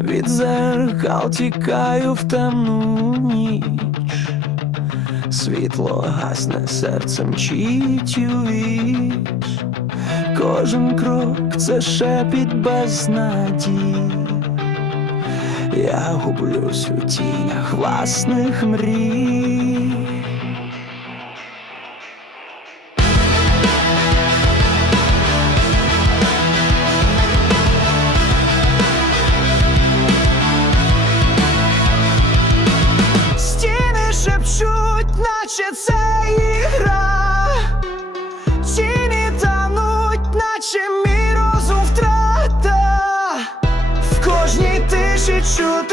від зеркал тікаю в темну ніч, світло гасне серце мчить у віч, кожен крок це шепіт без надій. Я гублюсь у тінях власних мрій. Наче це ігра. Тіні тануть, наче мій розум втрата. В кожній тиші чути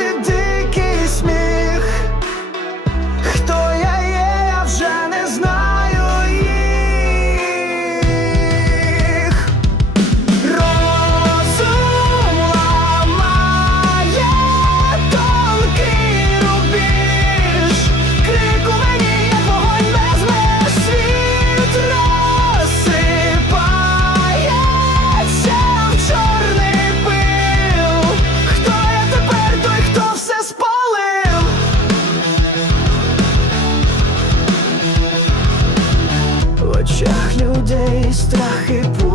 людей страхи.